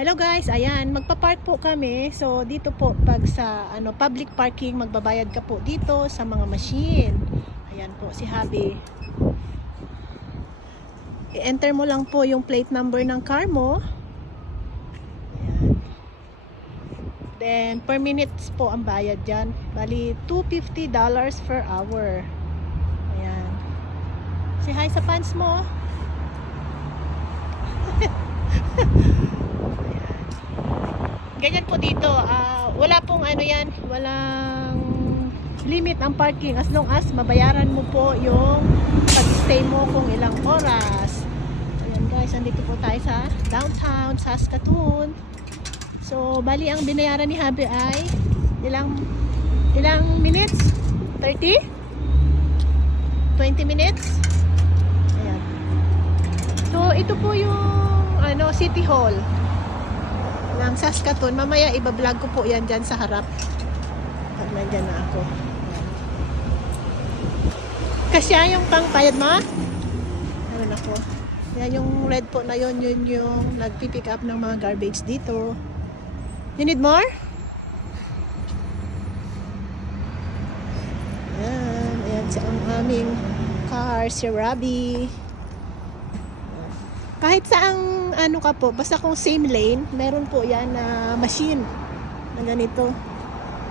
Hello guys, ayan, magpa-park po kami. So dito po pag sa ano public parking magbabayad ka po dito sa mga machine. Ayan po si Habi. I-enter mo lang po yung plate number ng car mo. Ayan. Then per minutes po ang bayad diyan. Bali $250 per hour. Ayan. Si hi sa fans mo. Ganyan po dito, ah, wala pong ano yan, walang limit ang parking as long as mabayaran mo po yung pag-stay mo kung ilang oras. Ayan guys, andito po tayo sa downtown Saskatoon. So, bali ang binayaran ni Habi ay ilang ilang minutes? 30? 20 minutes? Ayan. So, ito po yung ano, City Hall ng Saskatoon. Mamaya iba-vlog ko po yan dyan sa harap. Pag nandyan na ako. Kasi yung pangbayad mo? Ano na ko? Yan yung red po na yon yun yung nagpipick up ng mga garbage dito. You need more? Ayan. Ayan siya ang aming car, si Robbie. Kahit saang ano ka po, basta kung same lane, meron po yan na machine na ganito.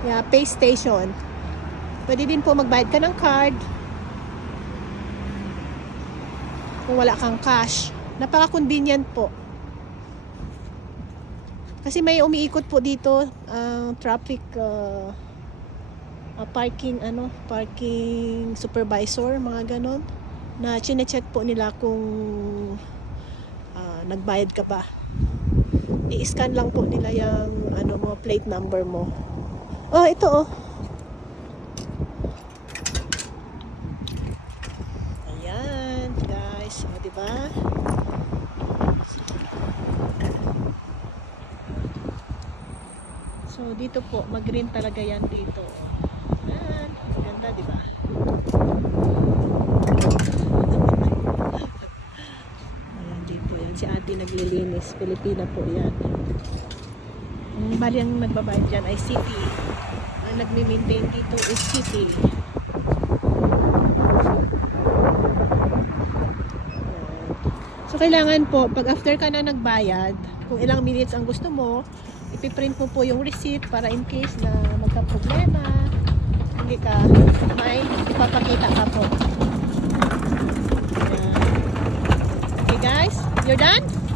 Yeah, pay station. Pwede din po magbayad ka ng card. Kung wala kang cash. Napaka-convenient po. Kasi may umiikot po dito ang traffic uh, uh, parking ano, parking supervisor, mga ganon na chine-check po nila kung nagbayad ka ba. I-scan lang po nila yung ano mo, plate number mo. Oh, ito oh. Ayan, guys. O, di ba? So, dito po, mag-green talaga yan dito. Ayan, ganda, di ba? Ayan, di po yan. Si ate naglilinis. Pilipina po yan. Ang bali ang nagbabayad dyan ay city. Ang nagmi-maintain dito is city. So, kailangan po, pag after ka na nagbayad, kung ilang minutes ang gusto mo, ipiprint mo po yung receipt para in case na magka-problema, hindi ka, may ipapakita ka po. You're done?